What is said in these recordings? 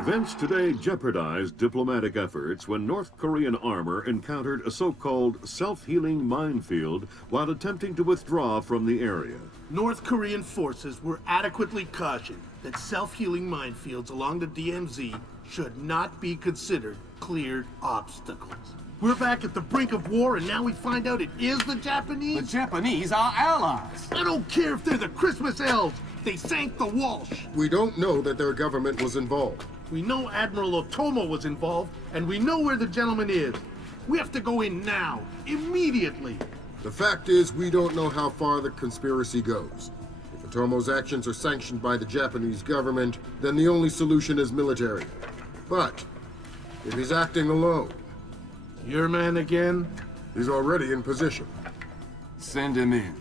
Events today jeopardized diplomatic efforts when North Korean armor encountered a so-called self-healing minefield while attempting to withdraw from the area. North Korean forces were adequately cautioned that self-healing minefields along the DMZ should not be considered cleared obstacles. We're back at the brink of war, and now we find out it is the Japanese? The Japanese are allies. I don't care if they're the Christmas elves. They sank the Walsh. We don't know that their government was involved. We know Admiral Otomo was involved, and we know where the gentleman is. We have to go in now, immediately. The fact is, we don't know how far the conspiracy goes. If Otomo's actions are sanctioned by the Japanese government, then the only solution is military. But if he's acting alone... Your man again? He's already in position. Send him in.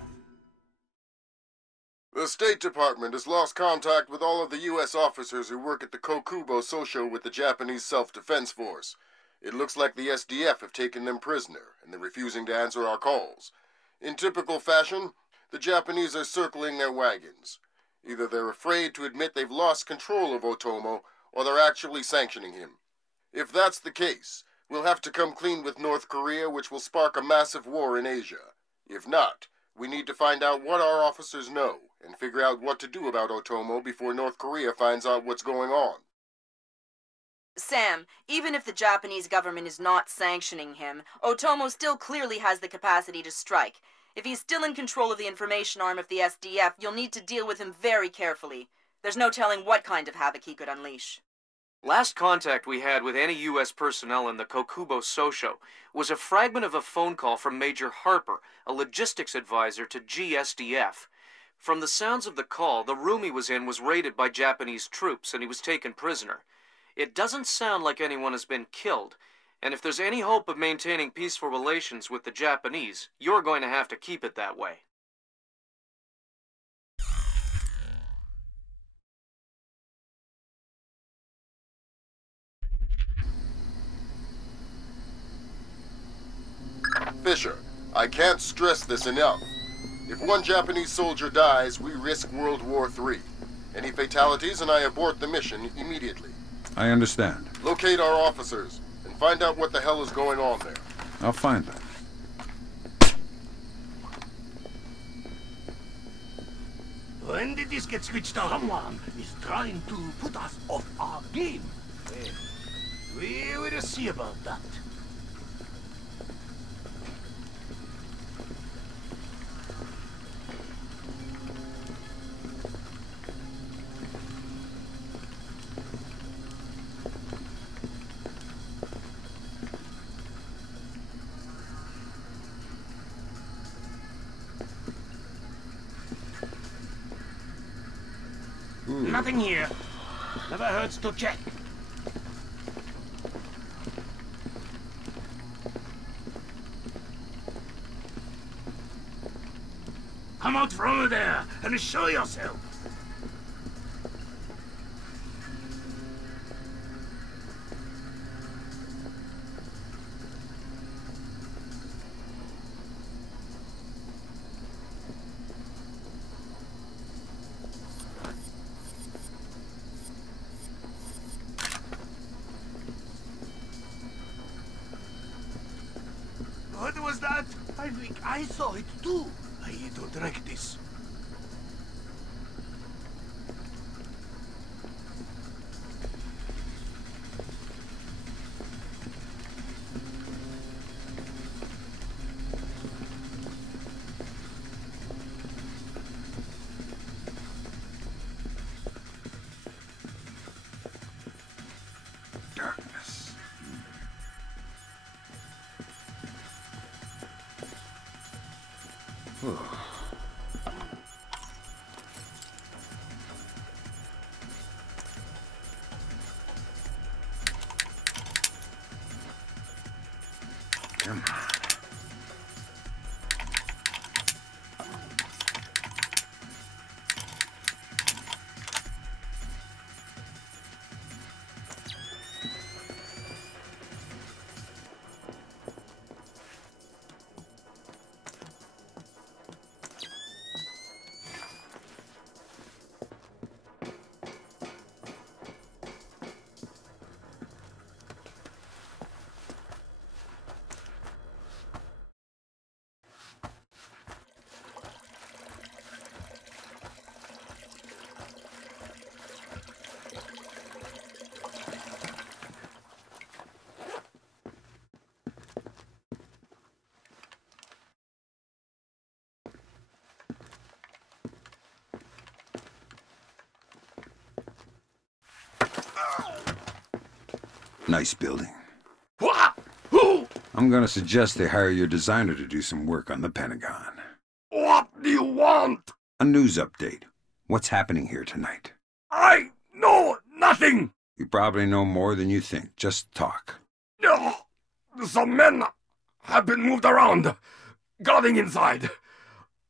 The State Department has lost contact with all of the U.S. officers who work at the Kokubo Sosho with the Japanese Self-Defense Force. It looks like the SDF have taken them prisoner, and they're refusing to answer our calls. In typical fashion, the Japanese are circling their wagons. Either they're afraid to admit they've lost control of Otomo, or they're actually sanctioning him. If that's the case, we'll have to come clean with North Korea, which will spark a massive war in Asia. If not, we need to find out what our officers know, and figure out what to do about Otomo before North Korea finds out what's going on. Sam, even if the Japanese government is not sanctioning him, Otomo still clearly has the capacity to strike. If he's still in control of the information arm of the SDF, you'll need to deal with him very carefully. There's no telling what kind of havoc he could unleash. Last contact we had with any U.S. personnel in the Kokubo Sosho was a fragment of a phone call from Major Harper, a logistics advisor to GSDF. From the sounds of the call, the room he was in was raided by Japanese troops and he was taken prisoner. It doesn't sound like anyone has been killed, and if there's any hope of maintaining peaceful relations with the Japanese, you're going to have to keep it that way. Fisher, I can't stress this enough. If one Japanese soldier dies, we risk World War III. Any fatalities and I abort the mission immediately. I understand. Locate our officers and find out what the hell is going on there. I'll find them. When did this get switched on? Someone is trying to put us off our game. We will see about that. Nothing here. Never hurts to check. Come out from there and show yourself. What was that? I think I saw it too. I need to track this. Darkness. Come on. Nice building. What? Who? I'm gonna suggest they hire your designer to do some work on the Pentagon. What do you want? A news update. What's happening here tonight? I know nothing. You probably know more than you think. Just talk. No. Some men have been moved around, guarding inside.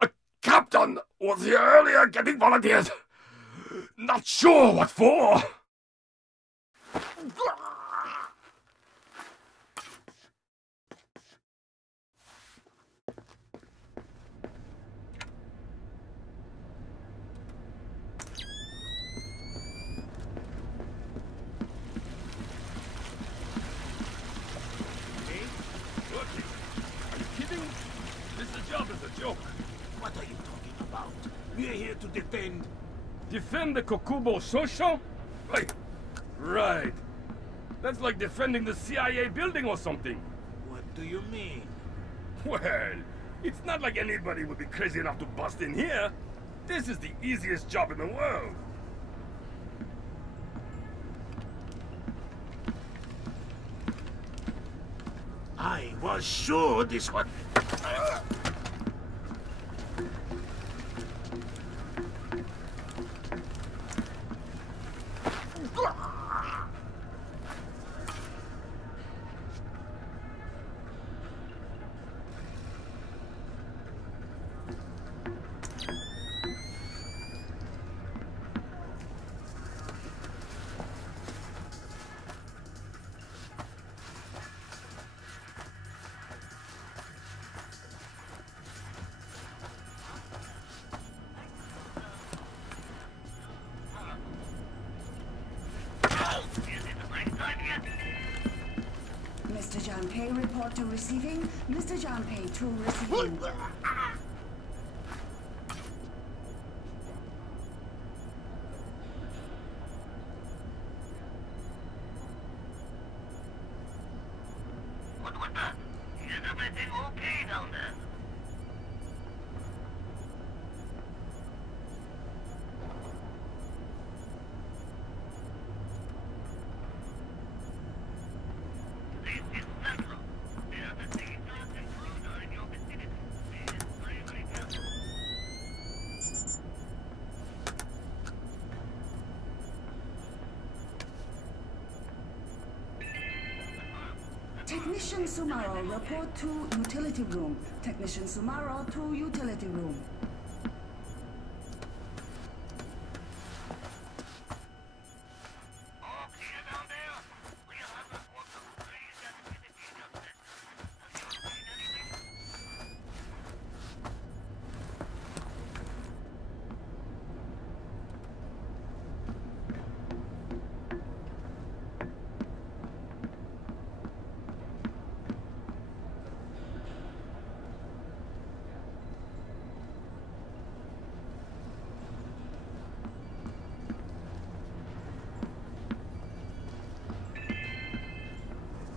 A captain was here earlier getting volunteers. Not sure what for. What are you talking about? We're here to defend... Defend the Kokubo Shosho? Right. That's like defending the CIA building or something. What do you mean? Well, it's not like anybody would be crazy enough to bust in here. This is the easiest job in the world. I was sure this was... Mr. Junpei, report to receiving. Mr. Junpei to receiving. What the? Is everything okay down there? Technician Sumaro, report to utility room. Technician Sumaro to utility room.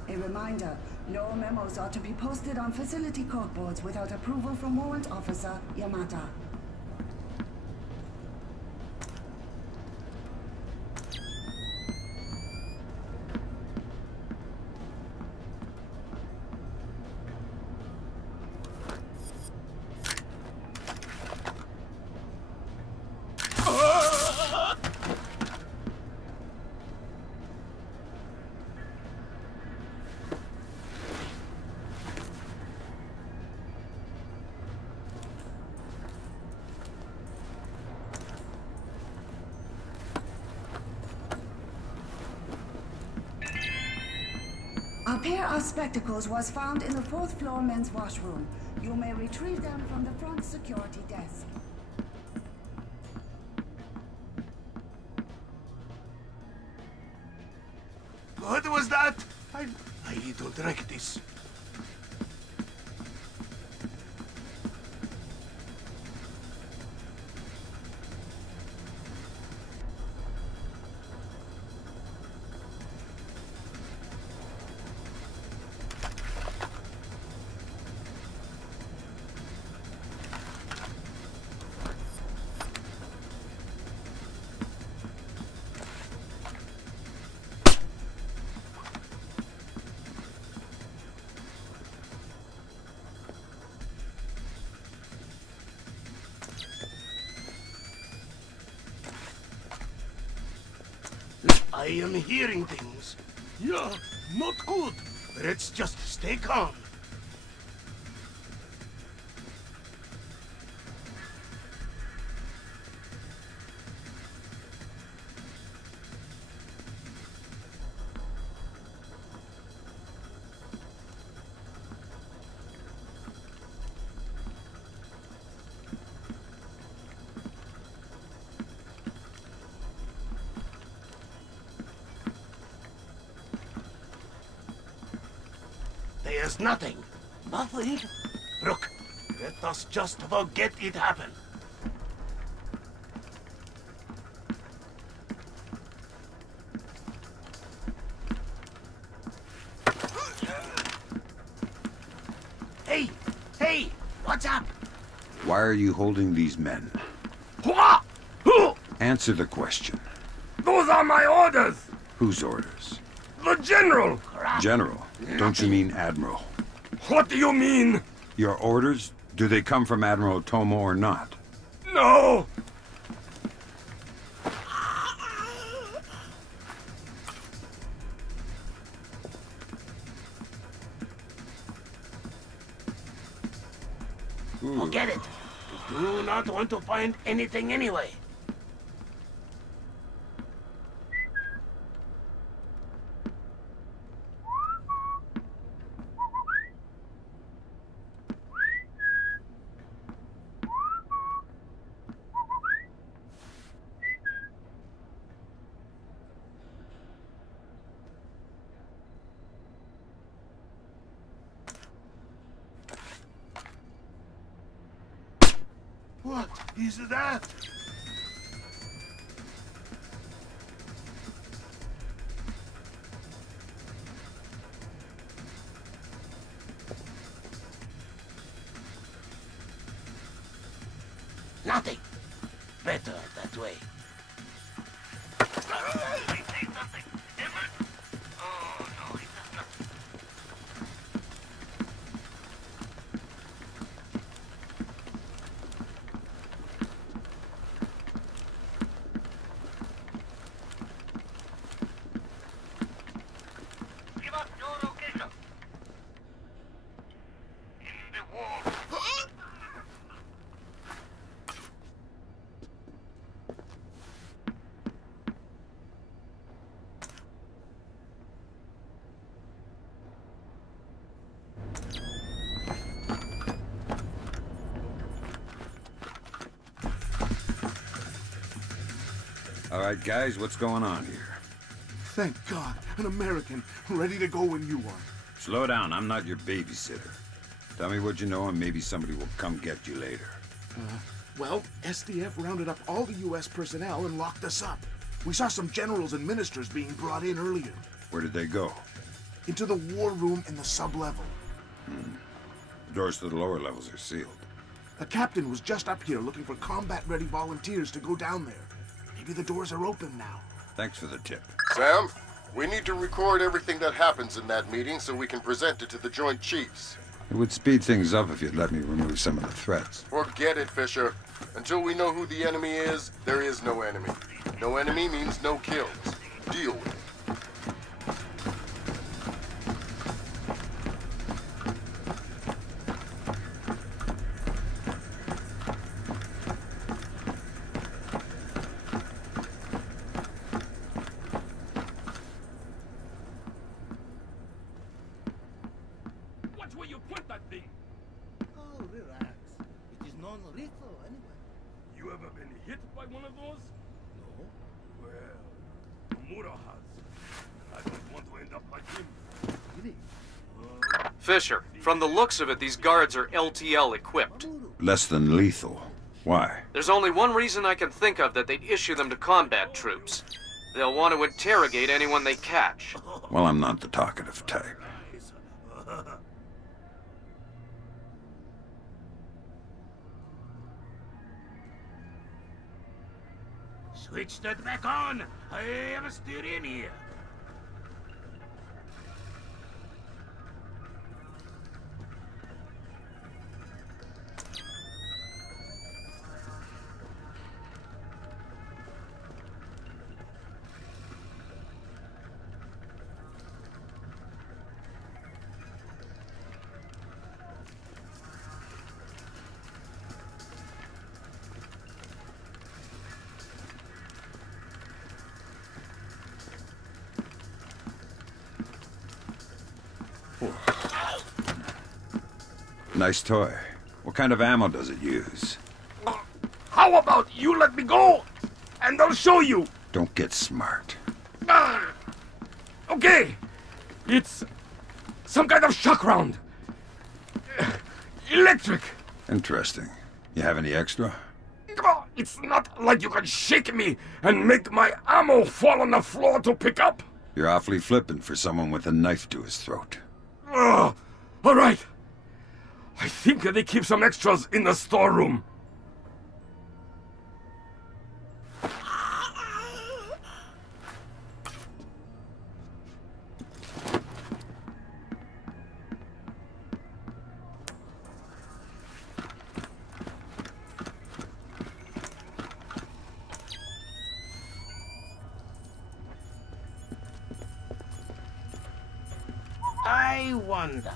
A reminder, no memos are to be posted on facility code boards without approval from Warrant Officer Yamada. A pair of spectacles was found in the 4th floor men's washroom. You may retrieve them from the front security desk. What was that? I don't like this. I am hearing things. Yeah, not good. Let's just stay calm. There's nothing. Nothing? Look, let us just forget it happened. Hey! Hey! What's up? Why are you holding these men? What? Who? Answer the question. Those are my orders! Whose orders? The general! General? Don't you mean Admiral? What do you mean? Your orders? Do they come from Admiral Otomo or not? No! Forget it. We do not want to find anything anyway. What is that? Nothing. Better that way. All right, guys, what's going on here? Thank God, an American, ready to go when you are. Slow down, I'm not your babysitter. Tell me what you know and maybe somebody will come get you later. Well, SDF rounded up all the U.S. personnel and locked us up. We saw some generals and ministers being brought in earlier. Where did they go? Into the war room in the sub-level. The doors to the lower levels are sealed. The captain was just up here looking for combat-ready volunteers to go down there. Maybe the doors are open now. Thanks for the tip. Sam, we need to record everything that happens in that meeting so we can present it to the Joint Chiefs. It would speed things up if you'd let me remove some of the threats. Forget it, Fisher. Until we know who the enemy is, there is no enemy. No enemy means no kills. Deal with it. Watch where you point that thing! Oh, relax. It is non-lethal anyway. You ever been hit by one of those? No? Well, Nomura has. I don't want to end up like him. Really? Fisher, from the looks of it, these guards are LTL equipped. Less than lethal. Why? There's only one reason I can think of that they'd issue them to combat troops. They'll want to interrogate anyone they catch. Well, I'm not the talkative type. Switch that back on. I am still in here. Nice toy. What kind of ammo does it use? How about you let me go, and I'll show you? Don't get smart. Okay. It's some kind of shock round. Electric. Interesting. You have any extra? It's not like you can shake me and make my ammo fall on the floor to pick up. You're awfully flippant for someone with a knife to his throat. All right. I think they keep some extras in the storeroom. I wonder.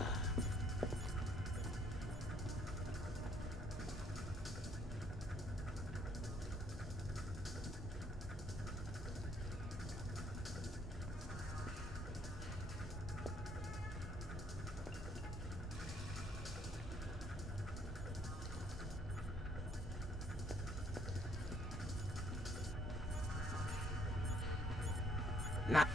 Not.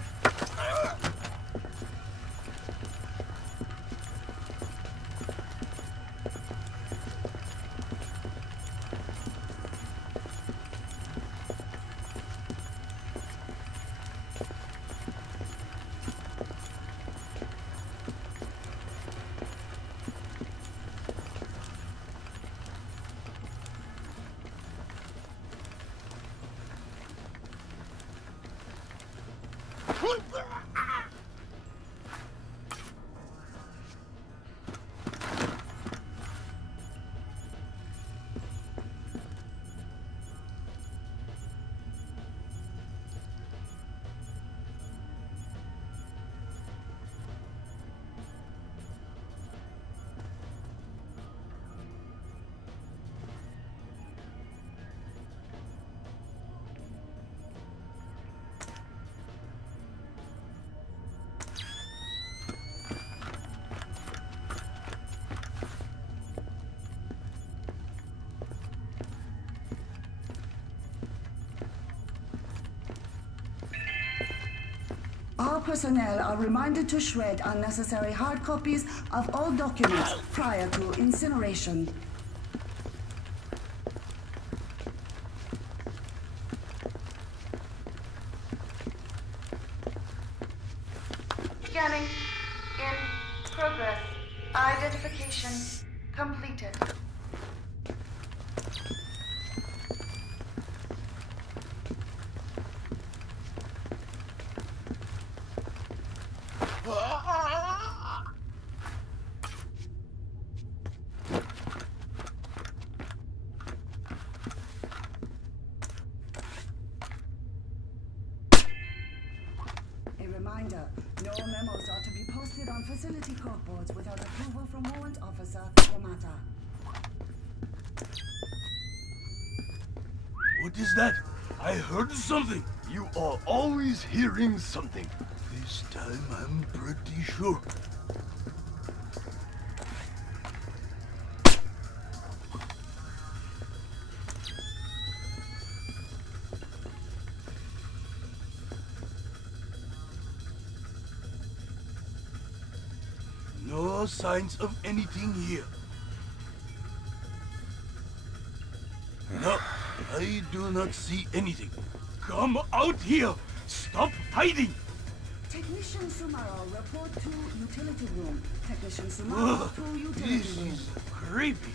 All personnel are reminded to shred unnecessary hard copies of all documents prior to incineration. Scanning in progress. Identification completed. No memos are to be posted on facility corkboards without approval from Warrant Officer Yamata. What is that? I heard something. You are always hearing something. This time I'm pretty sure. No signs of anything here. No, I do not see anything. Come out here! Stop hiding! Technician Sumaro, report to utility room. Technician Sumaro to utility This room. is creepy.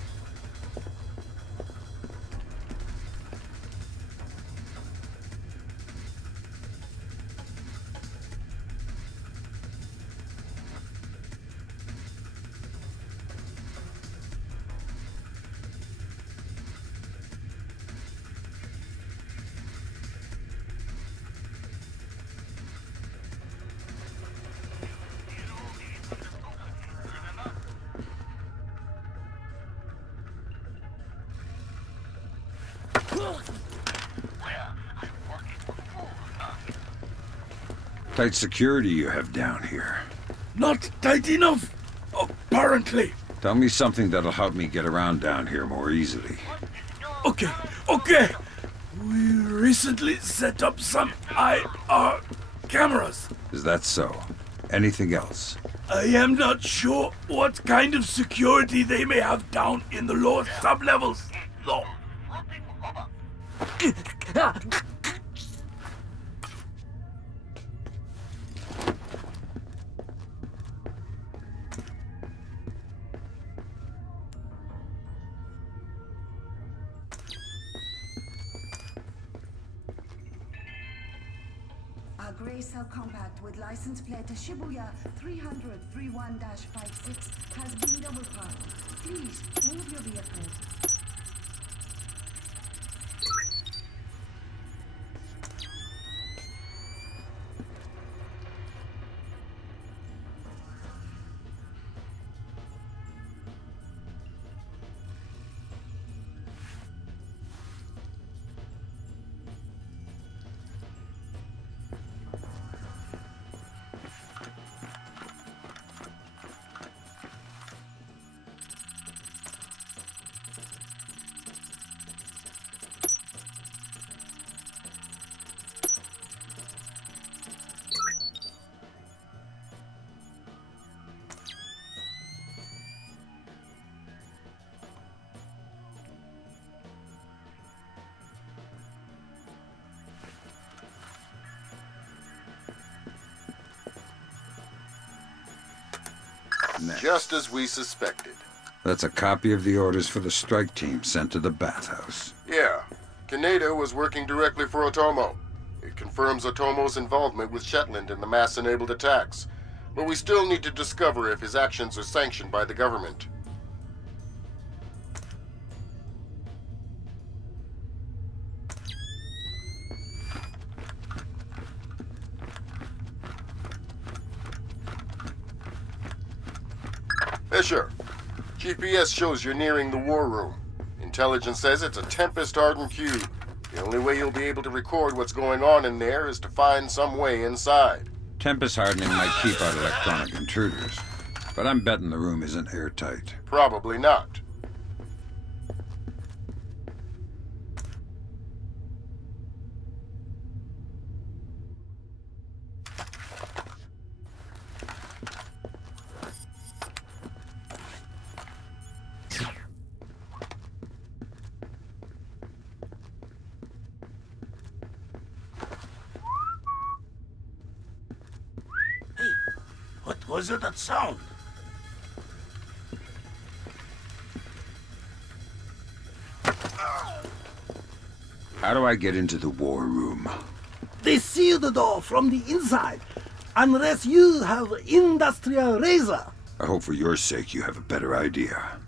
Tight security you have down here. Not tight enough, apparently. Tell me something that'll help me get around down here more easily. Okay. We recently set up some IR cameras. Is that so? Anything else? I am not sure what kind of security they may have down in the lower sublevels, though. A grey subcompact with license plate Shibuya 300-31-56 has been double parked. Please move your vehicle. Next. Just as we suspected. That's a copy of the orders for the strike team sent to the bathhouse. Yeah. Kaneda was working directly for Otomo. It confirms Otomo's involvement with Shetland in the mass-enabled attacks. But we still need to discover if his actions are sanctioned by the government. Fisher, GPS shows you're nearing the war room. Intelligence says it's a Tempest-hardened cube. The only way you'll be able to record what's going on in there is to find some way inside. Tempest hardening might keep out electronic intruders, but I'm betting the room isn't airtight. Probably not. What was it, that sound? How do I get into the war room? They seal the door from the inside, unless you have industrial razor. I hope for your sake you have a better idea.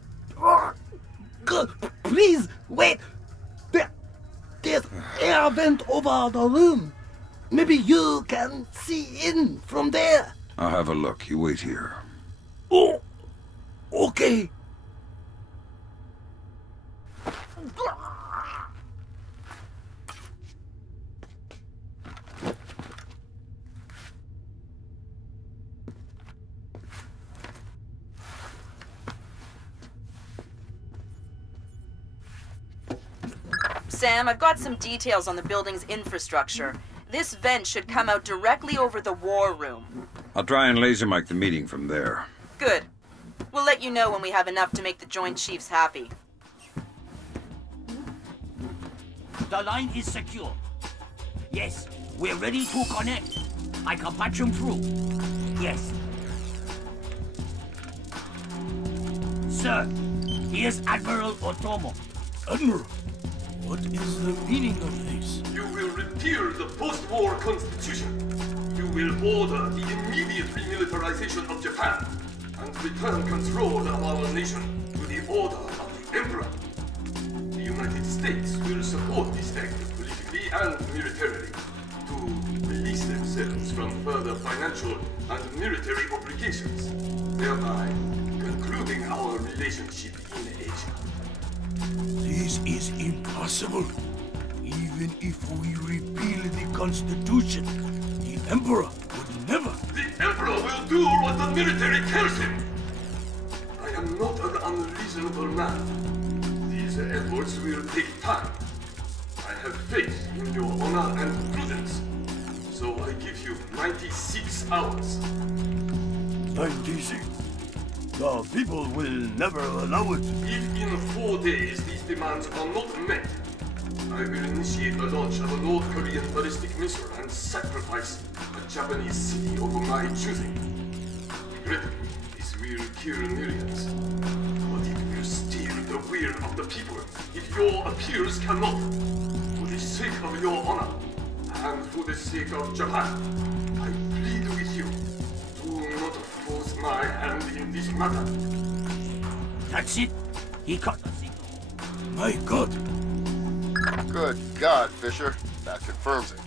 Please, wait! There's air vent over the room. Maybe you can see in from there. I'll have a look. You wait here. Oh, okay. Sam, I've got some details on the building's infrastructure. This vent should come out directly over the war room. I'll try and laser mic the meeting from there. Good. We'll let you know when we have enough to make the Joint Chiefs happy. The line is secure. Yes, we're ready to connect. I can patch them through. Yes. Sir, here's Admiral Otomo. Admiral, what is the meaning of this? You will repeal the post-war constitution. You will order the immediate remilitarization of Japan and return control of our nation to the order of the Emperor. The United States will support this act politically and militarily to release themselves from further financial and military obligations, thereby concluding our relationship in Asia. This is impossible. Even if we repeal the Constitution, the Emperor would never... The Emperor will do what the military tells him. I am not an unreasonable man. These efforts will take time. I have faith in your honor and prudence. So I give you 96 hours. 96? The people will never allow it. If in 4 days these demands are not met, I will initiate the launch of a North Korean ballistic missile and sacrifice a Japanese city of my choosing. Regrettably, this will kill millions, but it will steal the will of the people if your appeals cannot. For the sake of your honor, and for the sake of Japan, I plead with you, do not force my hand in this matter. That's it. He got the signal. My God. Good God, Fisher. That confirms it.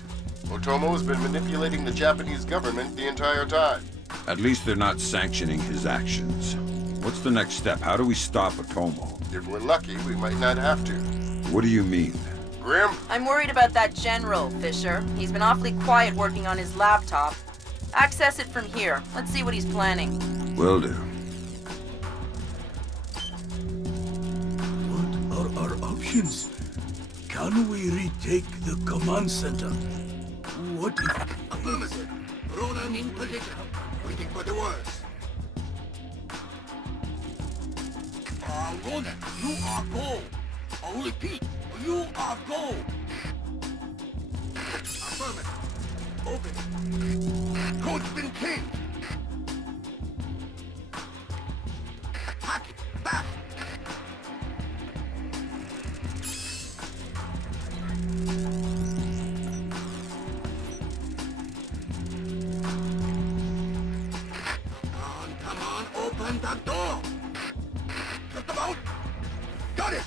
Otomo has been manipulating the Japanese government the entire time. At least they're not sanctioning his actions. What's the next step? How do we stop Otomo? If we're lucky, we might not have to. What do you mean? Grim? I'm worried about that general, Fisher. He's been awfully quiet working on his laptop. Access it from here. Let's see what he's planning. Will do. What are our options? Can we retake the command center? What if... Affirmative. Ronan in position. Waiting for the words. Ronan, you are go. I'll repeat. You are go. Affirmative. Open. Code's been changed. Hack it. Back. Come on, open the door. Just about. Got it.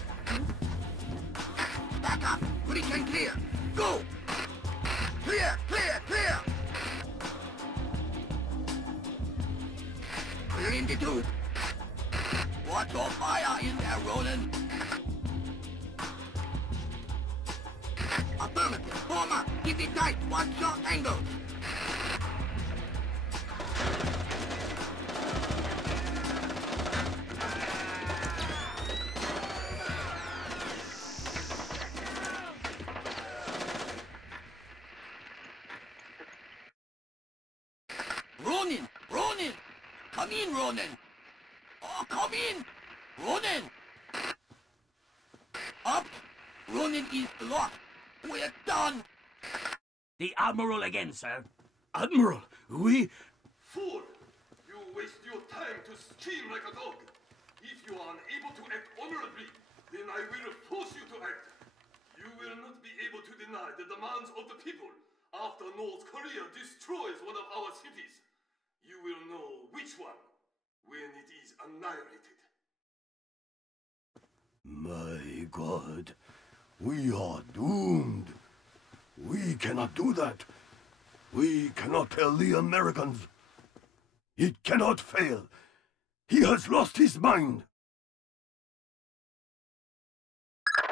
Back up. Breach and clear. Go. Clear, clear, clear. We're in the tube. Watch your fire in there, Roland. Affirmative. Form up. Keep it tight. Watch your angles. Ronin! Ronin! Come in, Ronin! Oh, come in! Ronin! Up! Ronin is locked! We're done! The Admiral again, sir. Admiral, we... Fool! You waste your time to scream like a dog. If you are unable to act honorably, then I will force you to act. You will not be able to deny the demands of the people after North Korea destroys one of our cities. You will know which one when it is annihilated. My God. We are doomed. We cannot do that. We cannot tell the Americans. It cannot fail. He has lost his mind.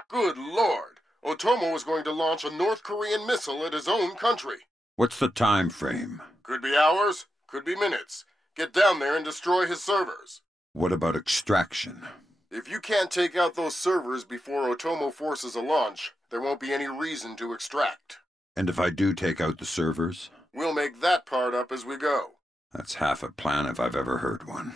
Good Lord. Otomo is going to launch a North Korean missile at his own country. What's the time frame? Could be hours, could be minutes. Get down there and destroy his servers. What about extraction? If you can't take out those servers before Otomo forces a launch, there won't be any reason to extract. And if I do take out the servers? We'll make that part up as we go. That's half a plan if I've ever heard one.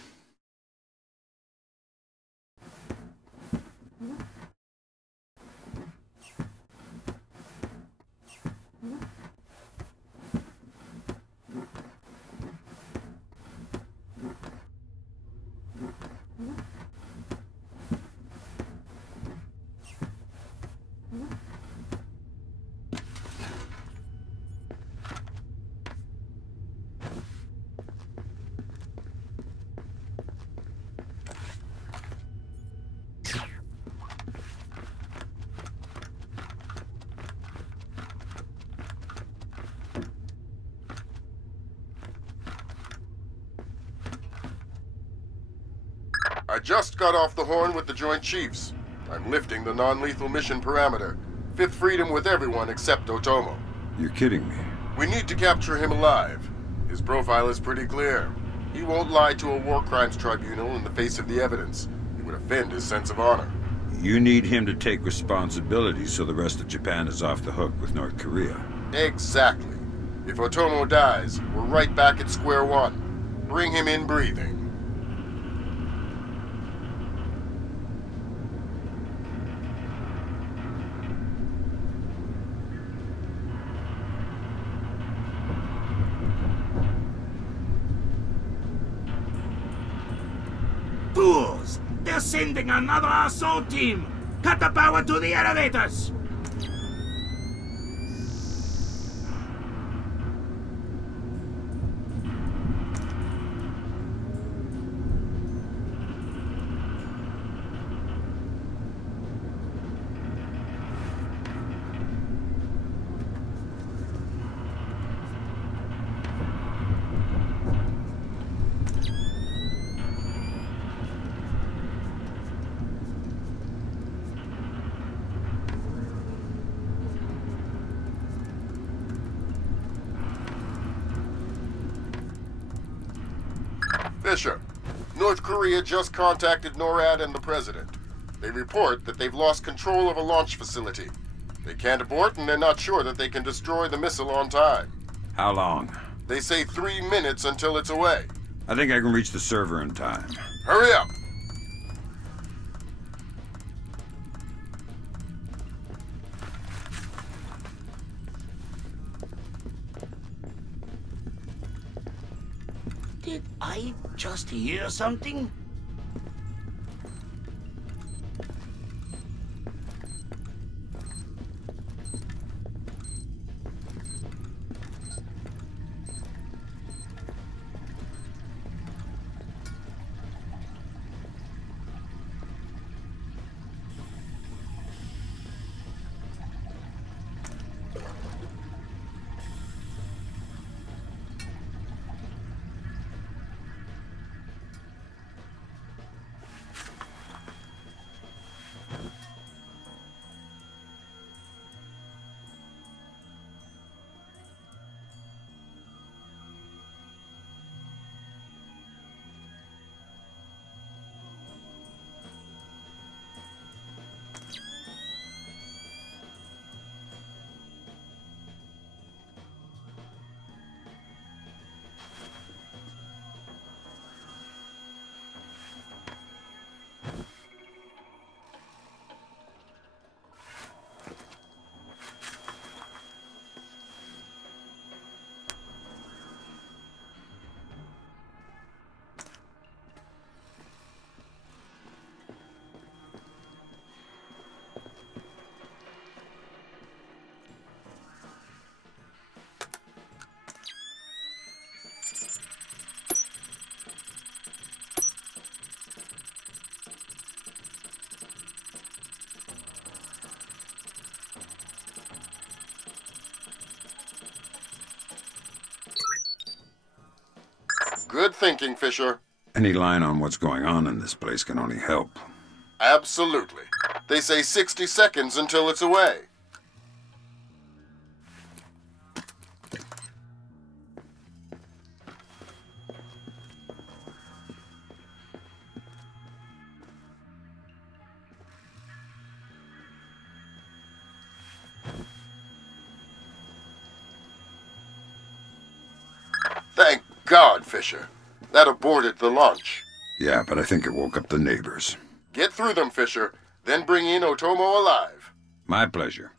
I just got off the horn with the Joint Chiefs. I'm lifting the non-lethal mission parameter. Fifth freedom with everyone except Otomo. You're kidding me. We need to capture him alive. His profile is pretty clear. He won't lie to a war crimes tribunal in the face of the evidence. It would offend his sense of honor. You need him to take responsibility so the rest of Japan is off the hook with North Korea. Exactly. If Otomo dies, we're right back at square one. Bring him in breathing. Fools! They're sending another assault team! Cut the power to the elevators! Fisher, North Korea just contacted NORAD and the President. They report that they've lost control of a launch facility. They can't abort and they're not sure that they can destroy the missile on time. How long? They say 3 minutes until it's away. I think I can reach the server in time. Hurry up! Did I just hear something? Good thinking, Fisher. Any line on what's going on in this place can only help. Absolutely. They say 60 seconds until it's away. Thank God, Fisher. That aborted the launch. Yeah, but I think it woke up the neighbors. Get through them, Fisher, then bring in Otomo alive. My pleasure.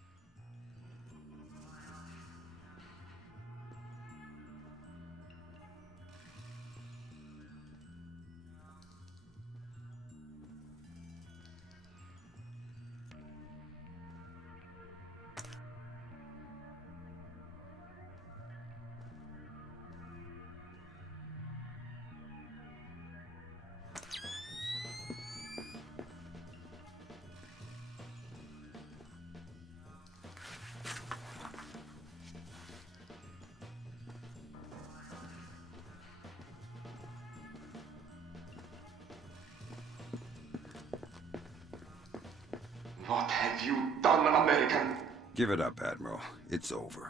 What have you done, American? Give it up, Admiral. It's over.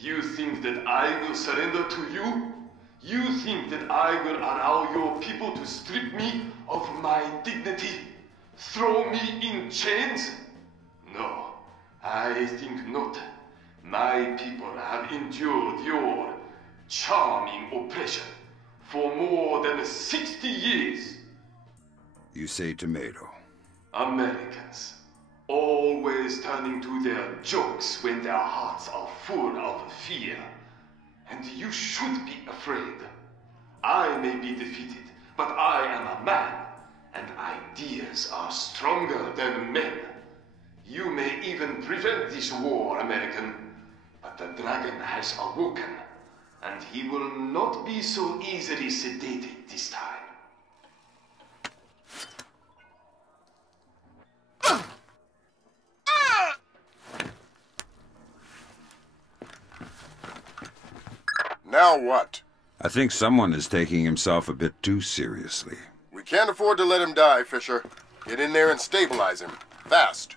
You think that I will surrender to you? You think that I will allow your people to strip me of my dignity? Throw me in chains? No, I think not. My people have endured your charming oppression for more than 60 years. You say tomato. Americans, always turning to their jokes when their hearts are full of fear. And you should be afraid. I may be defeated, but I am a man, and ideas are stronger than men. You may even prevent this war, American, but the dragon has awoken, and he will not be so easily sedated this time. Now what? I think someone is taking himself a bit too seriously. We can't afford to let him die, Fisher. Get in there and stabilize him. Fast.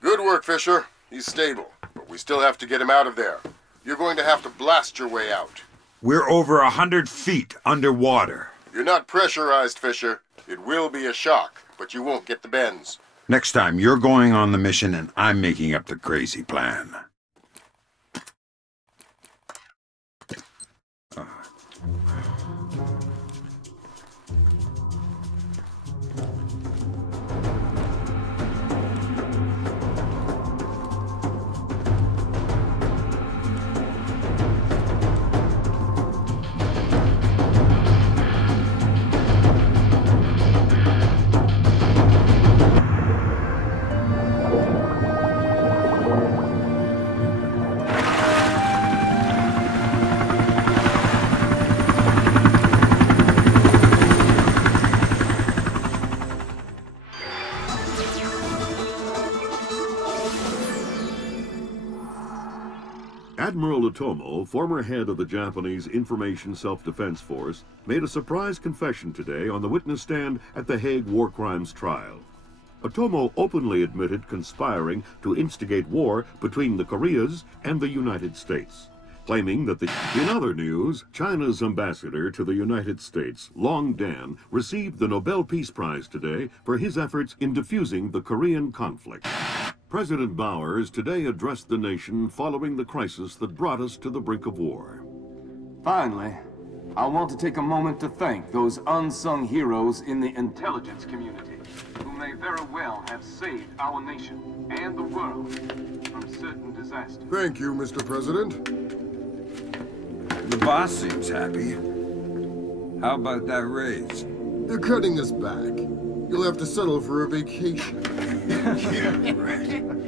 Good work, Fisher. He's stable, but we still have to get him out of there. You're going to have to blast your way out. We're over 100 feet underwater. You're not pressurized, Fisher. It will be a shock, but you won't get the bends. Next time, you're going on the mission and I'm making up the crazy plan. Admiral Otomo, former head of the Japanese Information Self-Defense Force, made a surprise confession today on the witness stand at the Hague War Crimes trial. Otomo openly admitted conspiring to instigate war between the Koreas and the United States, claiming that In other news, China's ambassador to the United States, Long Dan, received the Nobel Peace Prize today for his efforts in defusing the Korean conflict. President Bowers today addressed the nation following the crisis that brought us to the brink of war. Finally, I want to take a moment to thank those unsung heroes in the intelligence community who may very well have saved our nation and the world from certain disasters. Thank you, Mr. President. The boss seems happy. How about that raise? You're cutting us back. You'll have to settle for a vacation. Yeah, right.